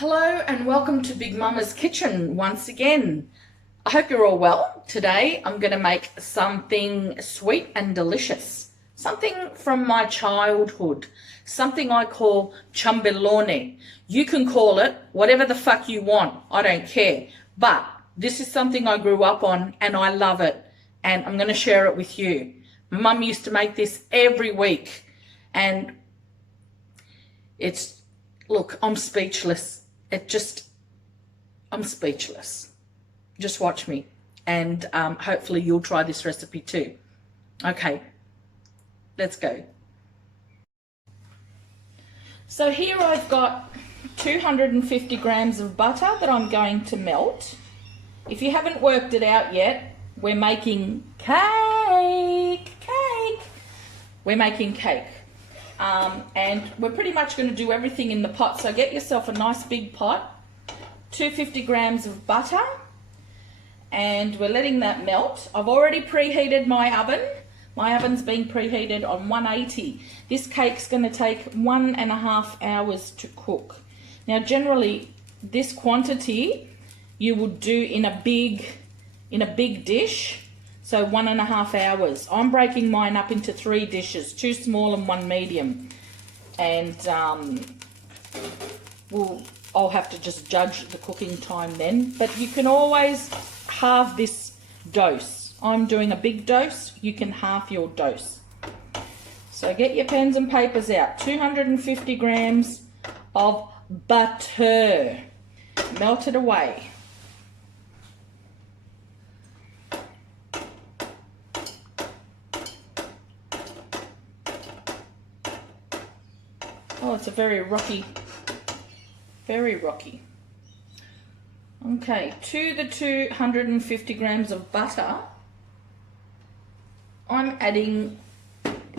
Hello and welcome to Big Mama's Kitchen once again. I hope you're all well. Today I'm going to make something sweet and delicious. Something from my childhood. Something I call Ciambellone. You can call it whatever the fuck you want. I don't care. But this is something I grew up on and I love it. And I'm going to share it with you. My mum used to make this every week. And look, I'm speechless. I'm speechless. Just watch me. And hopefully you'll try this recipe too. Okay, let's go. So here I've got 250 grams of butter that I'm going to melt. If you haven't worked it out yet, we're making cake. We're making cake. And we're pretty much going to do everything in the pot. So get yourself a nice big pot, 250 grams of butter, and we're letting that melt. I've already preheated my oven. My oven's been preheated on 180. This cake's going to take 1.5 hours to cook. Now generally this quantity you would do in a big dish. So 1.5 hours. I'm breaking mine up into 3 dishes, 2 small and 1 medium. And I'll have to just judge the cooking time then. But you can always halve this dose. I'm doing a big dose, you can halve your dose. So get your pens and papers out. 250 grams of butter. Melt it away. Oh, it's a very rocky. Okay, to the 250 grams of butter, I'm adding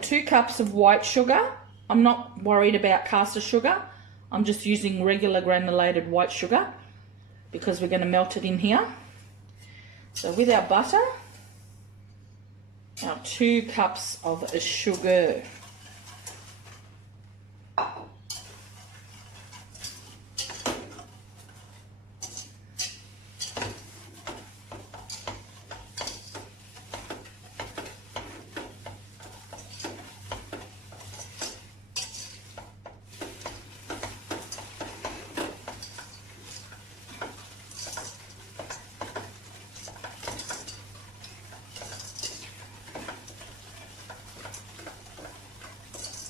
2 cups of white sugar. I'm not worried about caster sugar. I'm just using regular granulated white sugar because we're going to melt it in here. So with our butter, our 2 cups of sugar.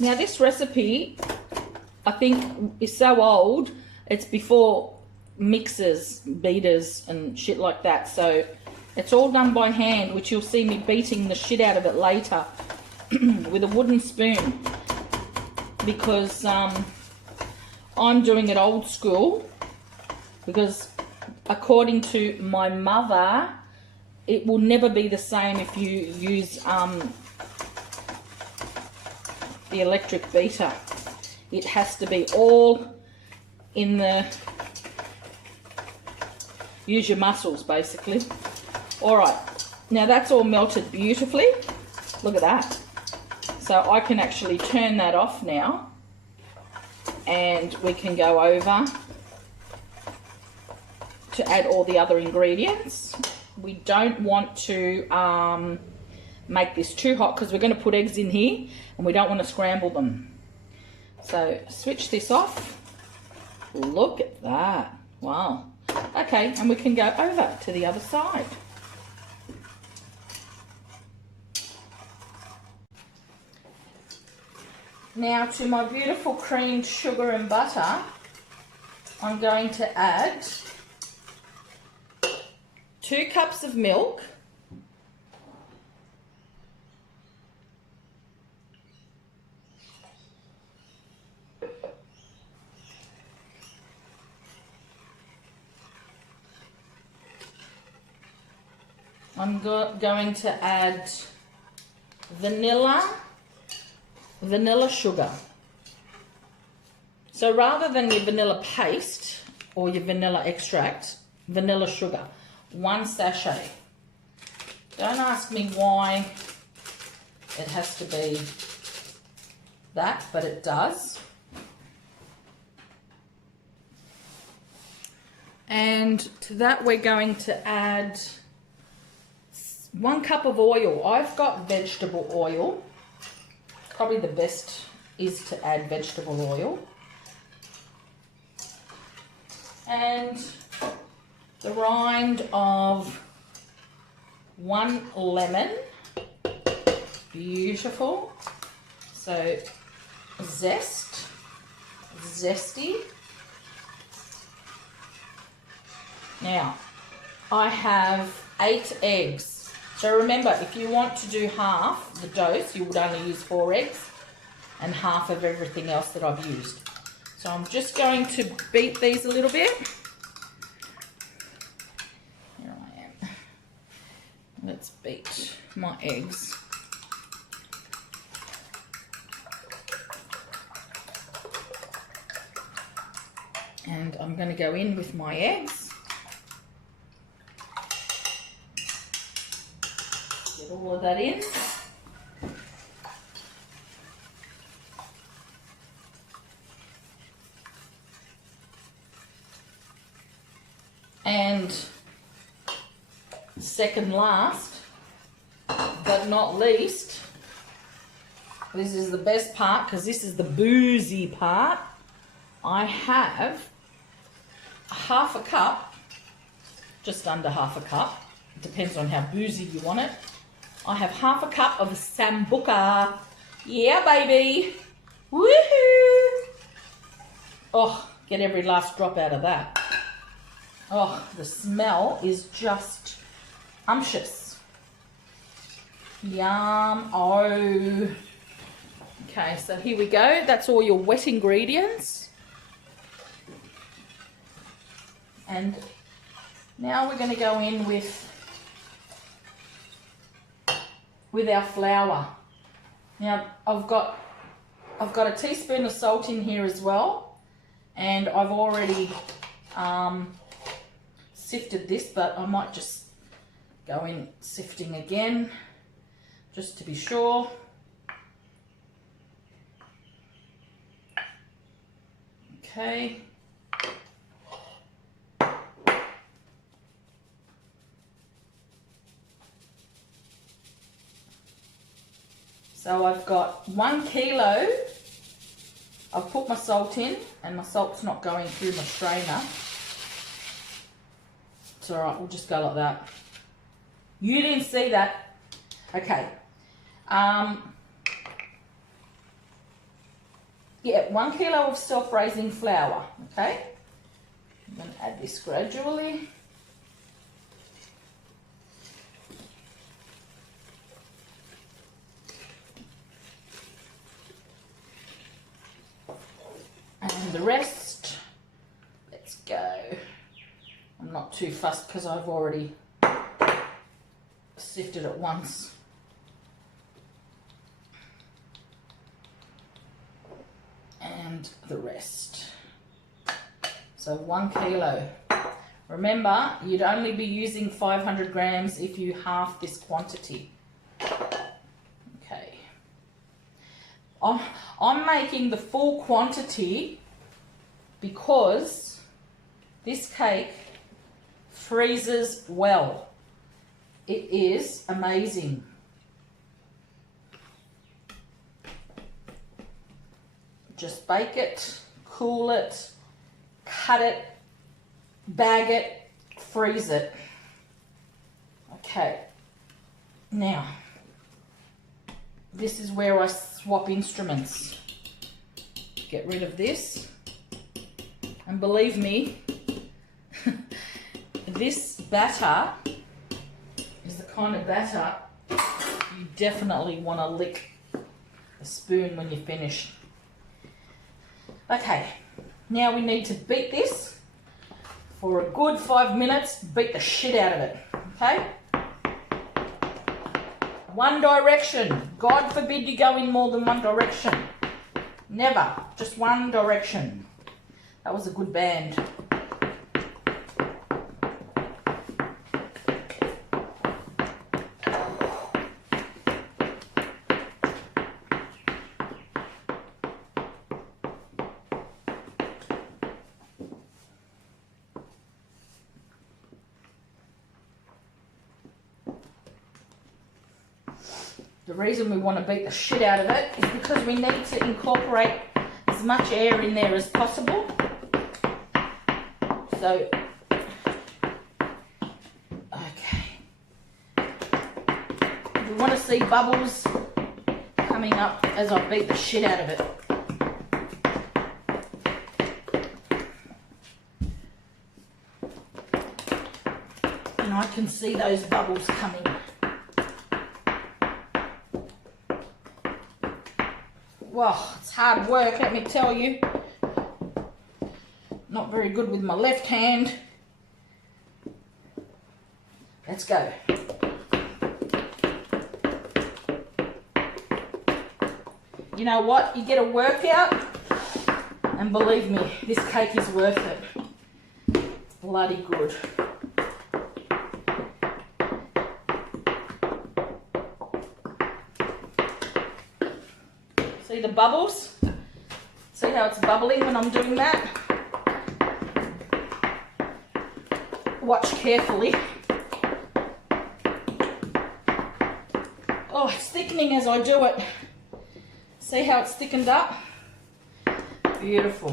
Now this recipe, I think, is so old, it's before mixers, beaters and shit like that. So it's all done by hand, which you'll see me beating the shit out of it later with a wooden spoon. Because I'm doing it old school, because according to my mother, it will never be the same if you use the electric beater. It has to be all in the, use your muscles basically. Alright, now that's all melted beautifully. Look at that. So I can actually turn that off now and we can go over to add all the other ingredients. We don't want to make this too hot because we're going to put eggs in here and we don't want to scramble them. So switch this off. Look at that. Wow. Okay, and we can go over to the other side. Now to my beautiful creamed sugar and butter, I'm going to add 2 cups of milk. I'm going to add vanilla sugar. So rather than your vanilla paste or your vanilla extract, vanilla sugar, 1 sachet. Don't ask me why it has to be that, but it does. And to that we're going to add 1 cup of oil. I've got vegetable oil. Probably the best is to add vegetable oil. And the rind of 1 lemon. Beautiful. So zest, zesty. Now, I have 8 eggs. So remember, if you want to do half the dose, you would only use 4 eggs and half of everything else that I've used. So I'm just going to beat these a little bit. Here I am. Let's beat my eggs. And I'm going to go in with my eggs. Get all of that in. And second last, but not least, this is the best part because this is the boozy part. I have half a cup, just under half a cup, it depends on how boozy you want it. I have half a cup of Sambuca. Yeah, baby. Woohoo! Oh, get every last drop out of that. Oh, the smell is just umptious. Yum. Oh. Okay, so here we go. That's all your wet ingredients. And now we're going to go in with our flour. Now I've got a teaspoon of salt in here as well, and I've already sifted this, but I might just go in sifting again just to be sure. Okay. So I've got 1 kilo. I've put my salt in, and my salt's not going through my strainer. It's all right, we'll just go like that. You didn't see that. Okay. Yeah, 1 kilo of self-raising flour, okay? I'm going to add this gradually. And the rest, let's go. I'm not too fussed because I've already sifted it once. And the rest. So 1 kilo. Remember, you'd only be using 500 grams if you half this quantity. Okay. I'm making the full quantity because this cake freezes well. It is amazing. Just bake it, cool it, cut it, bag it, freeze it. Okay, now this is where I swap instruments. Get rid of this, and believe me, this batter is the kind of batter you definitely want to lick a spoon when you finish. Okay, now we need to beat this for a good 5 minutes, beat the shit out of it, okay? One direction. God forbid you go in more than one direction. Never, just one direction. That was a good band. The reason we want to beat the shit out of it is because we need to incorporate as much air in there as possible. So, okay. We want to see bubbles coming up as I beat the shit out of it. And I can see those bubbles coming. Wow, it's hard work, let me tell you. Not very good with my left hand. Let's go. You know what? You get a workout, and believe me, this cake is worth it. It's bloody good. See the bubbles? See how it's bubbling when I'm doing that? Watch carefully. Oh, it's thickening as I do it. See how it's thickened up? Beautiful.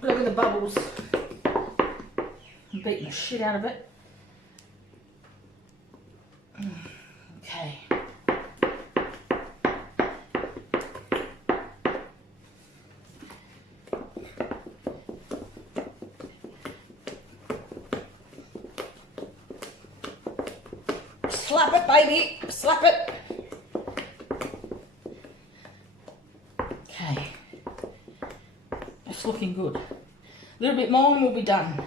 Look at the bubbles. I'm beating the shit out of it. Okay. Slap it, baby. Slap it. Okay. It's looking good. A little bit more and we'll be done.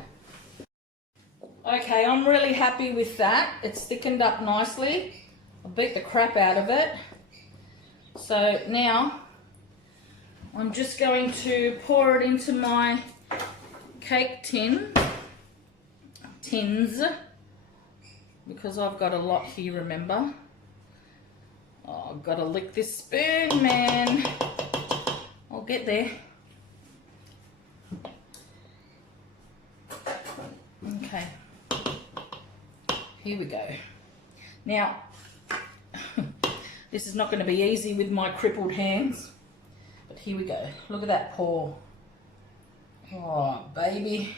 Okay, I'm really happy with that. It's thickened up nicely. I beat the crap out of it. So now I'm just going to pour it into my cake tins, because I've got a lot here, remember. Oh, I've got to lick this spoon, man. I'll get there. Okay. Here we go. Now, this is not going to be easy with my crippled hands, but here we go. Look at that pour. Oh, baby.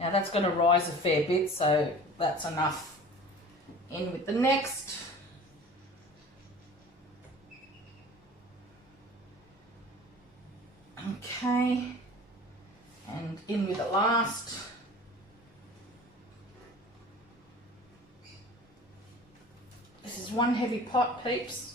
Now that's going to rise a fair bit, so that's enough. In with the next. Okay. And in with the last. This is one heavy pot, peeps.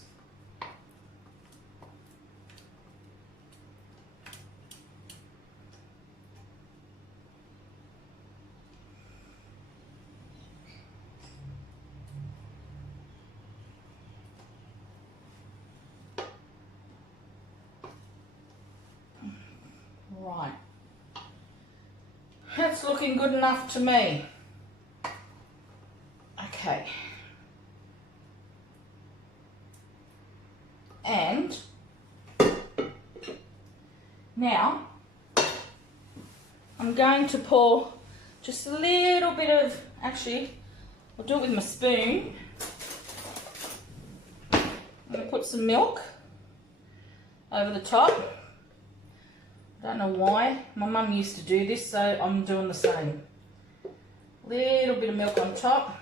Right. That's looking good enough to me. Okay. And now I'm going to pour just a little bit of, actually, I'll do it with my spoon. I'm going to put some milk over the top. Don't know why. My mum used to do this, so I'm doing the same. Little bit of milk on top.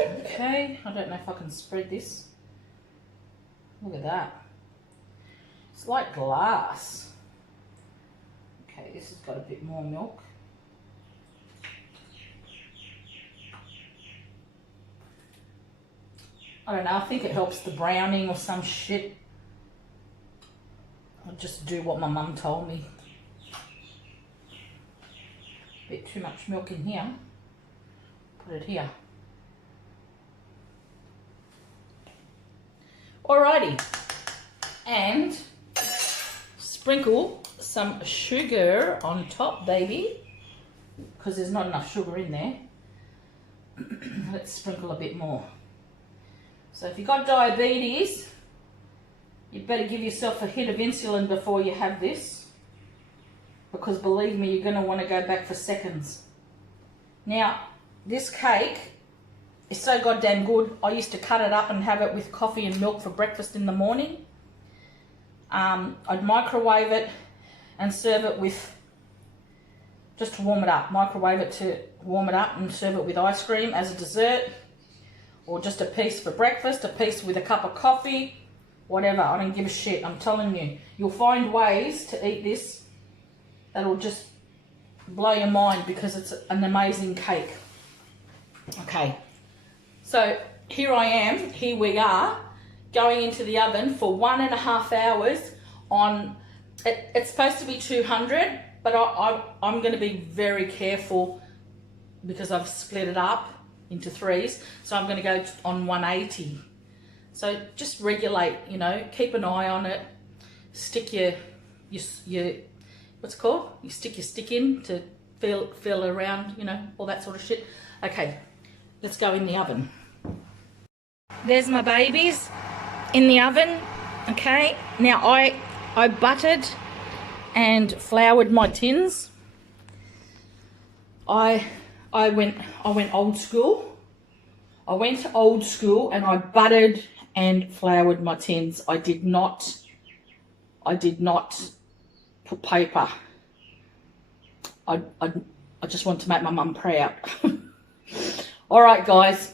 Okay, I don't know if I can spread this. Look at that. It's like glass. Okay, this has got a bit more milk. I don't know, I think it helps the browning or some shit. I'll just do what my mum told me. Bit too much milk in here. Put it here. Alrighty. And sprinkle some sugar on top, baby, because there's not enough sugar in there. Let's sprinkle a bit more. So if you've got diabetes, you better give yourself a hit of insulin before you have this, because believe me, you're going to want to go back for seconds. Now, this cake is so goddamn good. I used to cut it up and have it with coffee and milk for breakfast in the morning. I'd microwave it and serve it with, just to warm it up, microwave it to warm it up and serve it with ice cream as a dessert, or just a piece for breakfast, a piece with a cup of coffee, whatever. I don't give a shit. I'm telling you, you'll find ways to eat this that'll just blow your mind, because it's an amazing cake. Okay, so here we are, going into the oven for 1.5 hours on, it's supposed to be 200, but I'm going to be very careful because I've split it up into 3s, so I'm going to go on 180. So just regulate, you know, keep an eye on it, stick your what's it called? You stick your stick in to feel around, you know, all that sort of shit. Okay, let's go in the oven. There's my babies in the oven. Okay, now I buttered and floured my tins. I went old school. I went old school and I buttered and floured my tins. I did not put paper. I just want to make my mum proud. All right, guys,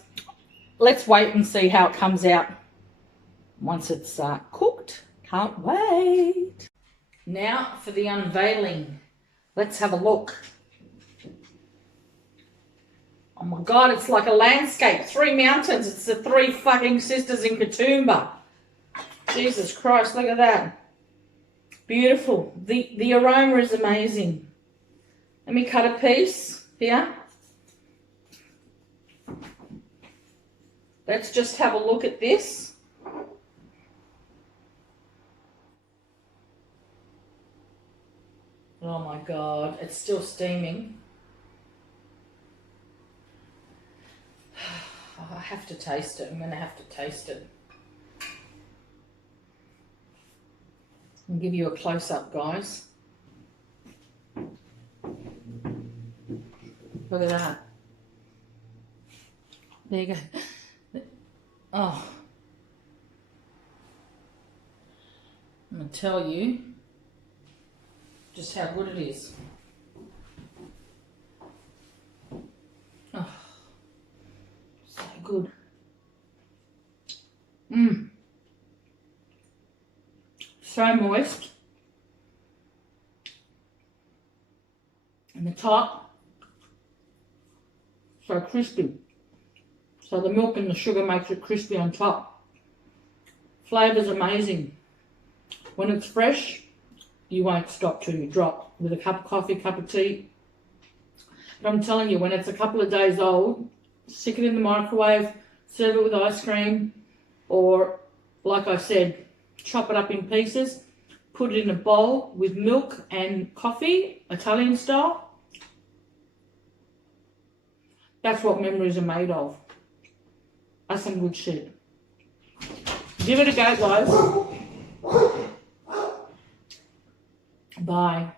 let's wait and see how it comes out once it's cooked. Can't wait. Now for the unveiling. Let's have a look. Oh my God, it's like a landscape. 3 mountains. It's the 3 fucking sisters in Katoomba. Jesus Christ, look at that. Beautiful. The aroma is amazing. Let me cut a piece here. Let's just have a look at this. Oh my God, it's still steaming. I have to taste it. I'm going to have to taste it. I'll give you a close-up, guys. Look at that. There you go. Oh. I'm going to tell you just how good it is. Oh, so good. So moist. And the top, so crispy. So the milk and the sugar makes it crispy on top. Flavour's amazing. When it's fresh, you won't stop till you drop with a cup of coffee, cup of tea. But I'm telling you, when it's a couple of days old, stick it in the microwave, serve it with ice cream, or like I said, chop it up in pieces, put it in a bowl with milk and coffee, Italian style. That's what memories are made of. That's some good shit. Give it a go, guys. Bye.